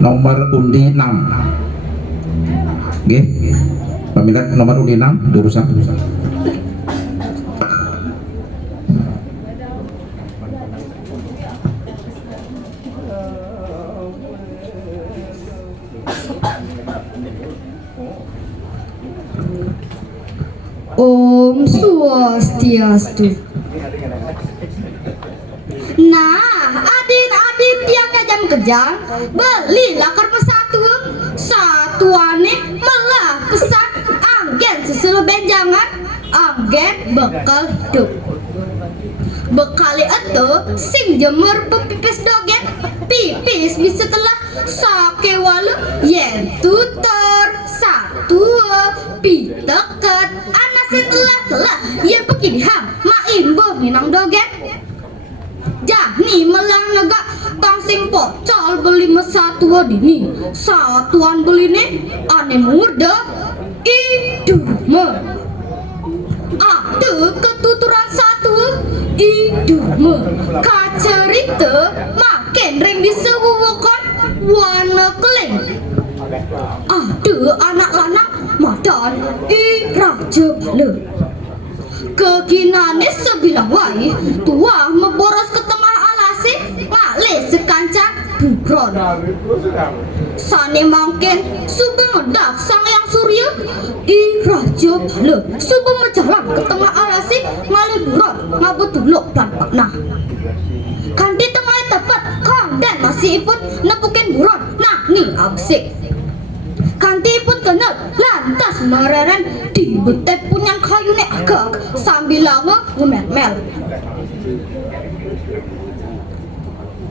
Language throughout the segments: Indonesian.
nomor undi 6. Nggih. Pamilat nomor undi 6 diurusan. Om Swastiastu. Nah, adin-adin tiang kejang-kejang, belilah kertas satuane malah pesan anggen sesuai benjangan, anggen bekal duk. Bekali itu sing jemur pepipis dogen, pipis bisa telah sake walu yen tutor satu piteket anak setelah yen pekidiham mak imbo minang dogen. Jahni melang negak tang sing pocol beli mesatu dini satuan beli nih ane muda idume ada ketuturan satu idume kacerita makin ring disewukan warna keling ada anak lanang madan iraja bala kekinane sebilang wai tua meboros ke tengah alasi malih sekancang buron sane mangken subuh medak sang yang surya iraja bala subuh menjalan ke tengah alasi malih buron ngabutuluk pelan nah kanti tengah tepat dan masih ipun nepukin buron nah nih absik kanti pun kenal lantas mereren di betek punya kayu nek agak sambil lama ngemel-mel.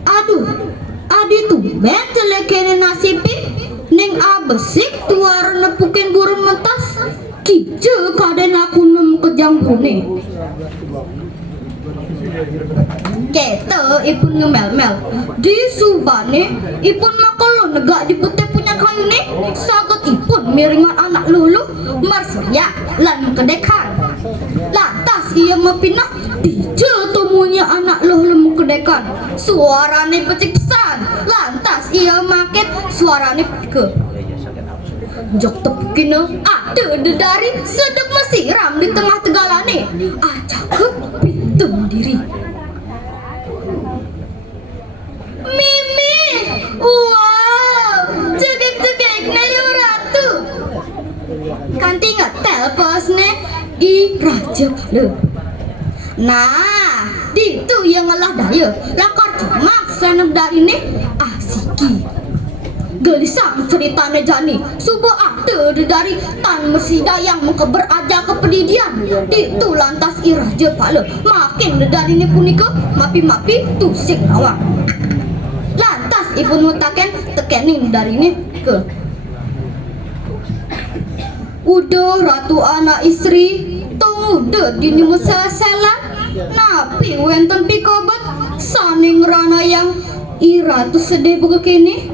Aduh, adi tuh ben celekene nasibin neng abesik tuar nepukin burung mentas kice kaden aku nem kejang bune. Kete ipun ngemel-mel di subane ipun makalo negak di betek punya kayu nih sagot ipun miringan anak lulu marsya lan kedekan lantas ia mapinah dije temunya anak lulu kedekan suarane pecik pesan lantas ia maket suarane ke jok tepukina ada dedari sedek mesiram di tengah tegalane acak ke pintu diri Mimi, wow, cegek-cegek nayo ratu. Kanti ngetel posne i raja bala. Nah, itu yang ngalah daya. Lakar cemak seneng dari ini asiki. Gelisang ceritanya jani. Subuh ada dari tan mesida yang mengkeber aja kepedidian. Itu lantas i raja bala. Makin dari ini punika mapi-mapi tusik nawang. Lantas ibu mutaken tekening dari ini ke udah ratu anak istri udah dini musaselan napi wenten pikobat saning rana yang iratu sedih buka kini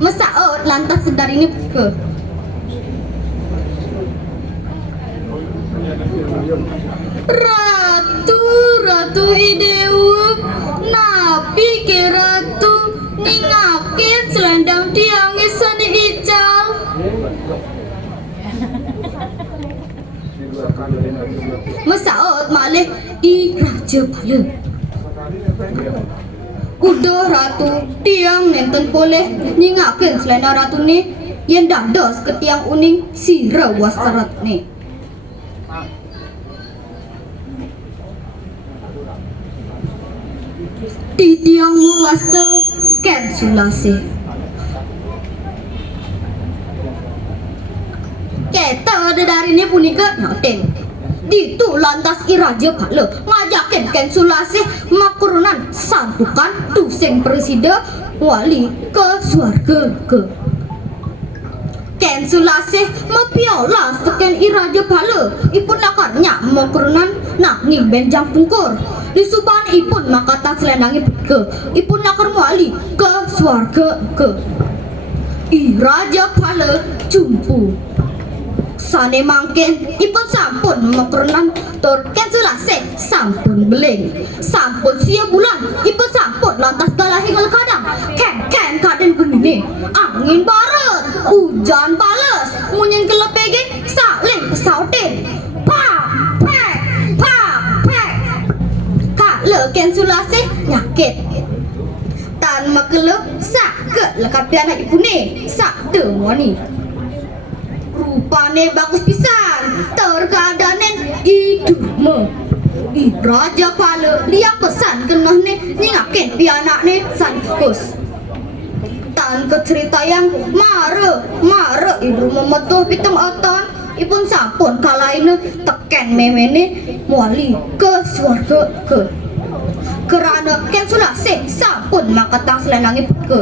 mesaot lantas dari ini ke Ratu idewu napi ke ratu ningakin selendang tiang isani ical mesaot malih i raja bala udah ratu tiang nenten boleh ningakin selendang ratu ni yang dados ke tiang uning sira waseret ni di tiang muasta ken sulase keta ada dari ini punika nyoten ditu lantas iraja bala ngajakin ken sulase makurunan santukan tusing presida wali ke swarga ke ken sulase mapiolas teken iraja bala ipun lakarnya makurunan nanging benjang pungkur disuban ipun makata selendangi ke ipun lakar wali ke swarga ke iraja bala jumpu Sane mangkin ipun sampun mekrenan tur kensulase sampun beling. Sampun sia bulan ipun sampun lantas galahi ngel kadang. Ken kaden begini. Angin baret, hujan bales, munyin kelepege saling pesautin. Pak. Kak kensulase nyakit. Tan makelep sakit lekat pianak ipune sak demoni. Rupane bagus pisan, terkadanen idurme. Raja Pala dia pesan kenahne nyingakin pianakne san fokus. Tan ke cerita yang mare idurme metuh pitung oton ipun sampun kalaine teken memene muali ke swarga ke. Kerana kensulase sampun makatang selenangi ke.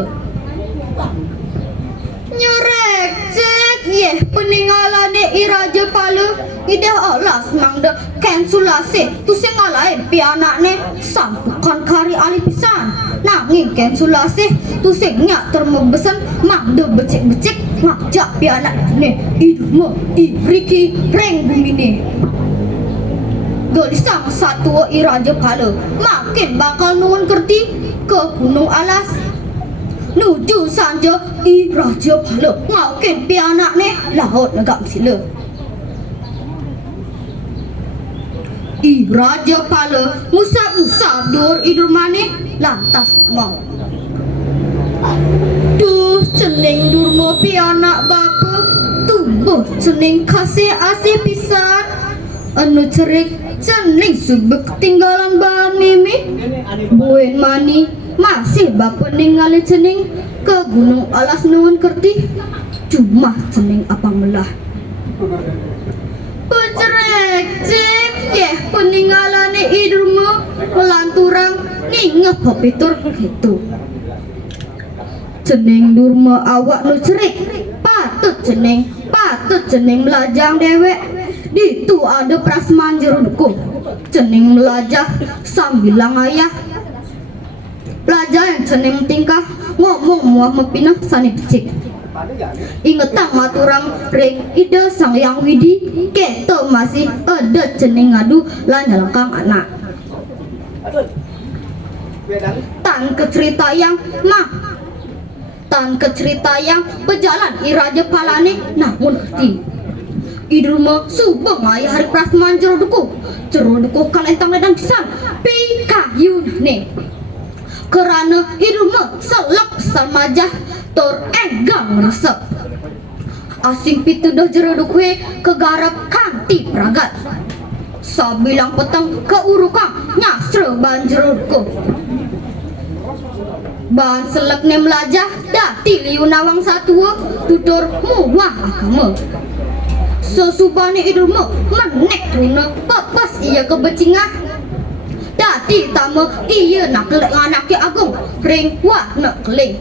Nyerek cek yeh peninggalane Raja Pala ida alas mangda kensulase tu sing ngalahin pianakne sampukan kari ali pisan nanging kensulase tu sing nyak termebesan mangda becek ngajak pianak ne idmu iriki reng bumine gelisang satu Raja Pala makin bakal nuwun kerti ke Gunung Alas nuju sanja Raja Pala makin pianakne laut negak sila. Raja Pala musab dur idur mane lantas ngong. Duh cening durmo pianak bapa tumbuh cening kasih asih pisan anu cerik cening subek tinggalan bahan mimi buen mani masih bapa ningali cening ke Gunung Alas nuwun kerti cuma cening apa melah pecerek cek yeh peninggalane idurmu melanturang ningep hopitur gitu cening durma awak nu cerik patut cening melajang dewek ditu ada prasman jerudku cening melajah sambil ayah pelajaran cening tingkah ngomong muah mepinah sani becik ingetang maturang reng ide sang yang widi keto masih ada cening ngadu lanjalangkang anak tan ke cerita yang berjalan Raja Palane namun kerti idurma subeng ayah hari prasman jeroduku kalentang ledang pisan pi kayu ne kerana idurma selak samajah tor enggang resep asing pitu dah jeroduku kegarap kanti pragat sabilang petang ke urukang nyasre ban jeroduku ban selek ne melajah dati liu nawang satua tutur muwah agama sesubane idurma menek tuna papas iya kebecingah dati tama iya nak kelek nganaki agung ring wah nak keling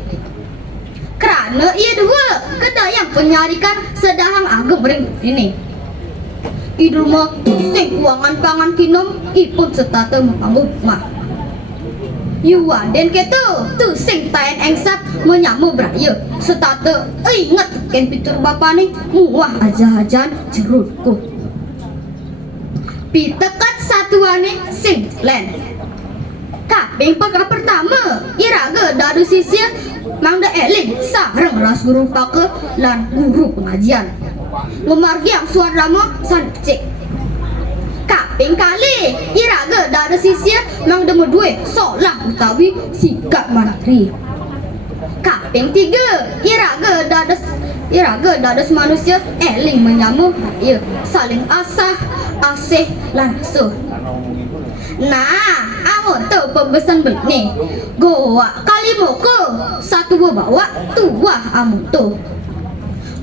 kerana ia dua kedayang penyarikan sedahang agung ring ini idurma sing kuangan pangan kinom ipun setata mepangguh mah Yuan dan keto tu sing tayan engsat menyamu beraya setata ingat ken pitur bapa ni muah aja-ajan jerutku pitekat satuane sing len kaping peka pertama iraga dadu sisya mangda eling sareng ras guru pake lan guru pengajian ngemargiang suarama san cek kaping kali iraga dada sisya mang demu due solah utawi sikap manakri kaping tiga iraga dadas manusia eling menyamu ya saling asih lan asuh nah amun tu pembesan begini goa kalimoko satu bawa tua amun tu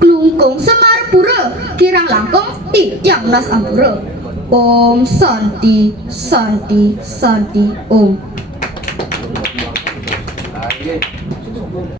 kelungkung semarpura kirang langkung tijang nas ampura Om Santi Santi Santi Om